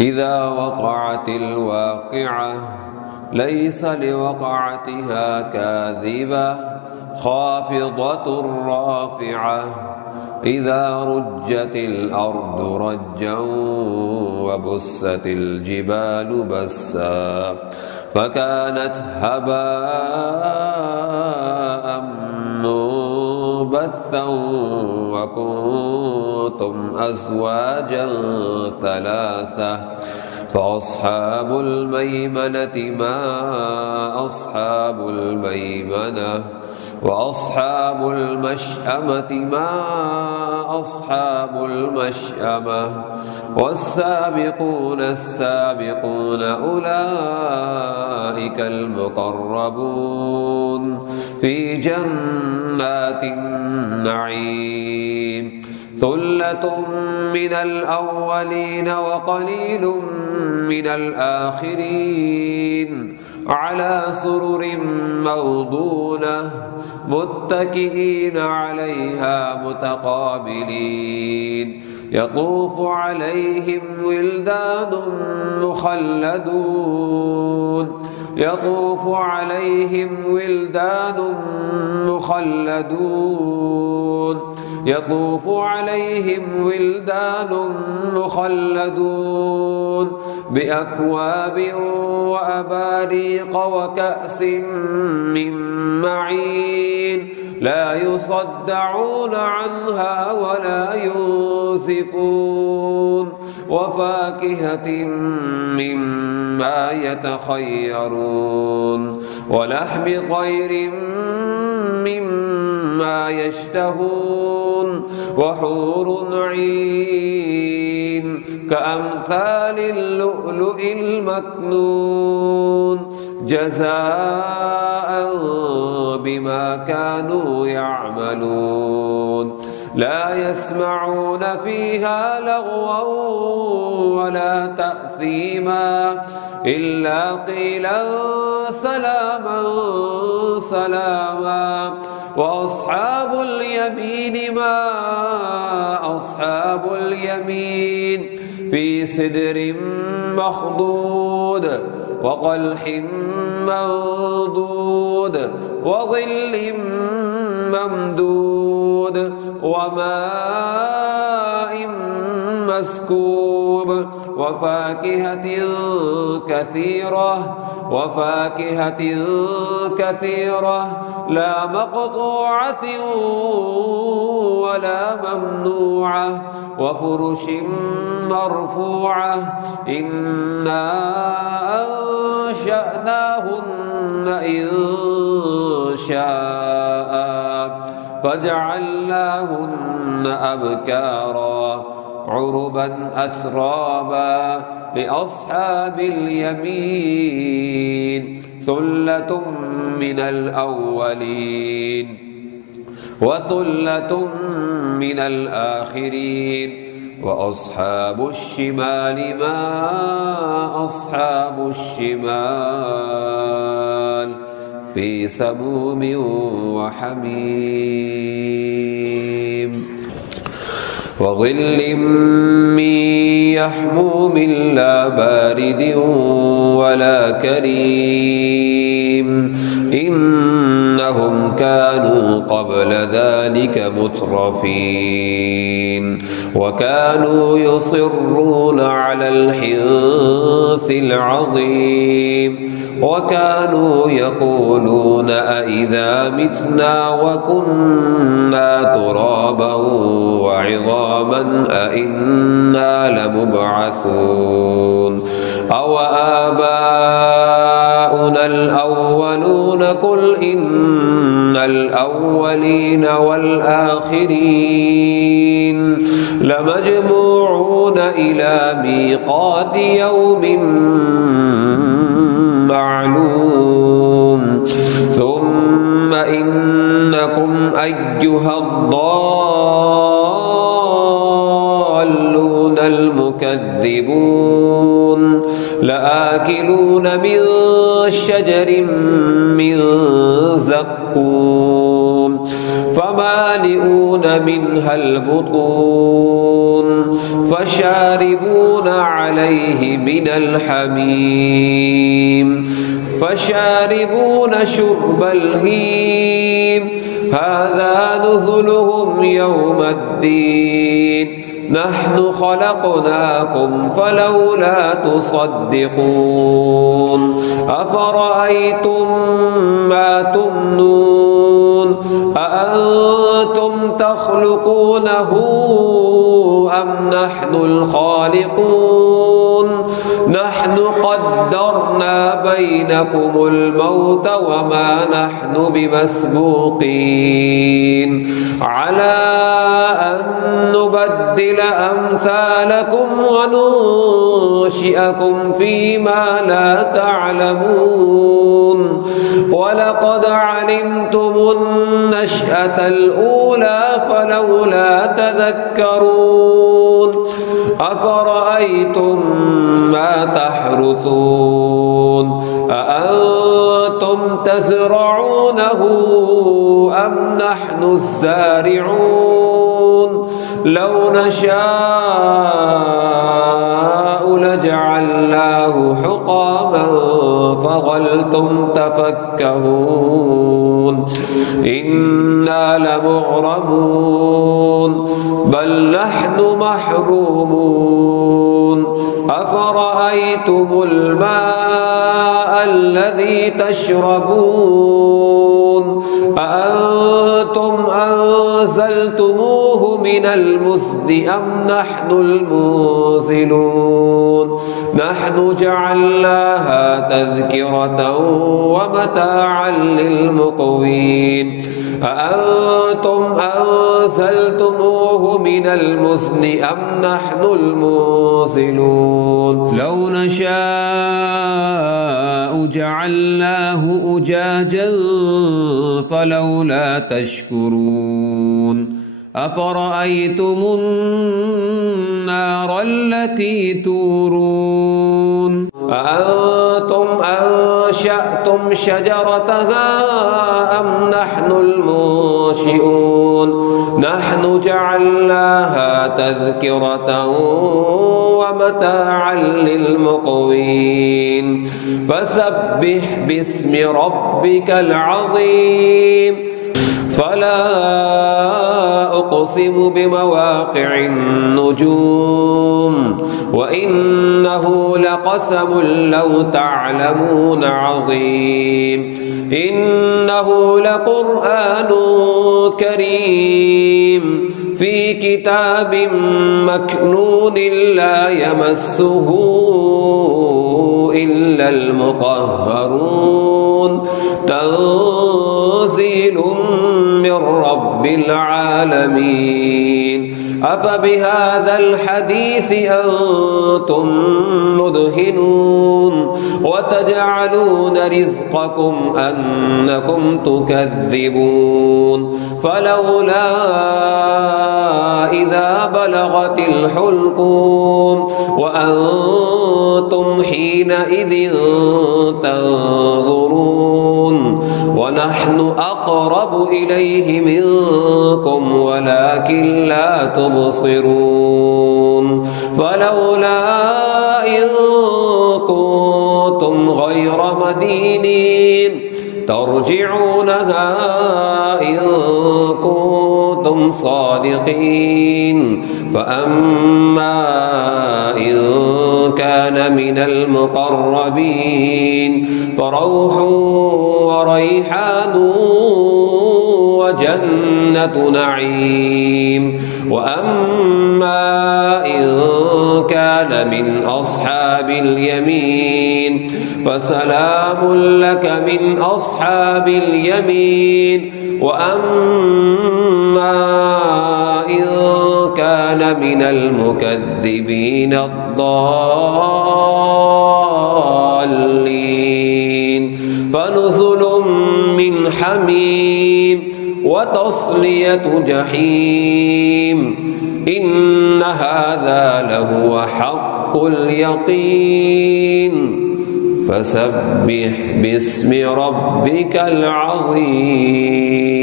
إذا وقعت الواقعة ليس لوقعتها كاذبة خافضة رافعة إذا رجت الأرض رجا وبست الجبال بسا فكانت هباء منبثا وكنتم أزواجا ثلاثة فأصحاب الميمنة ما أصحاب الميمنة وأصحاب المشأمة ما أصحاب المشأمة والسابقون السابقون أولئك المقربون في جنات النعيم ثلة من الأولين وقليل من الآخرين على سرر موضونة متكئين عليها متقابلين يطوف عليهم ولدان مخلدون يطوف عليهم ولدان مخلدون يطوف عليهم ولدان مخلدون بأكواب وأباريق وكأس من معين لا يصدعون عنها ولا ينزفون وفاكهة مما يتخيرون ولحم طير مما يشتهون وحور عين كأمثال اللؤلؤ المكنون جزاء بما كانوا يعملون لا يسمعون فيها لغوا ولا تأثيما إلا قيلا سلاما سلاما وأصحاب اليمين ما أصحاب اليمين في سدر مخضود وطلح منضود وظل ممدود وماء مسكوب وفاكهة كثيرة لا مقطوعة ولا ممنوعة وفرش مرفوعة إنا أنشأناهن إن شاء فجعلناهن أبكارا عربا أترابا لأصحاب اليمين ثلة من الأولين وثلة من الآخرين وأصحاب الشمال ما أصحاب الشمال في سموم وحميم وظل من يحموم لا بارد ولا كريم إنهم كانوا قبل ذلك مترفين وكانوا يصرون على الحنث العظيم وكانوا يقولون أئذا متنا وكنا ترابا وعظاما أئنا لمبعثون أو آباؤنا الأولون قل إن الأولين والآخرين لمجموعون إلى ميقات يوم معلوم ثم إنكم أيها الضالون المكذبون لآكلون من شجر من زقوم فمالئون منها البطون فشاربون عليه من الحميم فشاربون شرب الهيم هذا نزلهم يوم الدين نحن خلقناكم فلولا تصدقون أفرأيتم ما تمنون أأنتم تخلقونه أم نحن الخالقون نحن قدرنا بينكم الموت وما نحن بمسبوقين على أن نبدل أمثالكم وننشئكم فيما لا تعلمون ولقد علمتم النشأة الأولى فلولا تذكرون أفرأيتم ما تحرثون أأنتم تزرعونه أم نحن الزارعون لو نشاء لجعلناه حطاما فظلتم تفكهون إنا لمغرمون بل نحن محرومون أفرأيتم الماء الذي تشربون أأنتم أنزلتموه من المزن أم نحن المنزلون نحن جعلناها تذكرة ومتاعا للمقوين أأنتم أنزلتموه من المزن أم نحن المنزلون لو نشاء جعلناه أجاجا فلولا تشكرون أفرأيتم النار التي تورون أأنتم أنشأتم شجرتها أم نحن المنشئون نحن جعلناها تذكرة ومتاعا للمقوين فسبح باسم ربك العظيم فلا أقسم بمواقع النجوم وإنه لقسم لو تعلمون عظيم إنه لقرآن كريم في كتاب مكنون لا يمسه إلا المطهرون تنزيل من رب العالمين أفبهذا الحديث أنتم مدهنون وتجعلون رزقكم أنكم تكذبون فلولا إذا بلغت الحلقوم وأنتم حينئذ تنظرون ونحن أقرب إليه منكم ولكن لا تبصرون فلولا إن كنتم غير مدينين ترجعونها إن كنتم صادقين فأما إن كان من المقربين فروح وريحان وجنة نعيم وأما إن كان من أصحاب اليمين فسلام لك من أصحاب اليمين وأما إن كان من المكذبين الضالين فنزل من حميم وتصلية جحيم إن هذا لهو حق اليقين فسبح باسم ربك العظيم.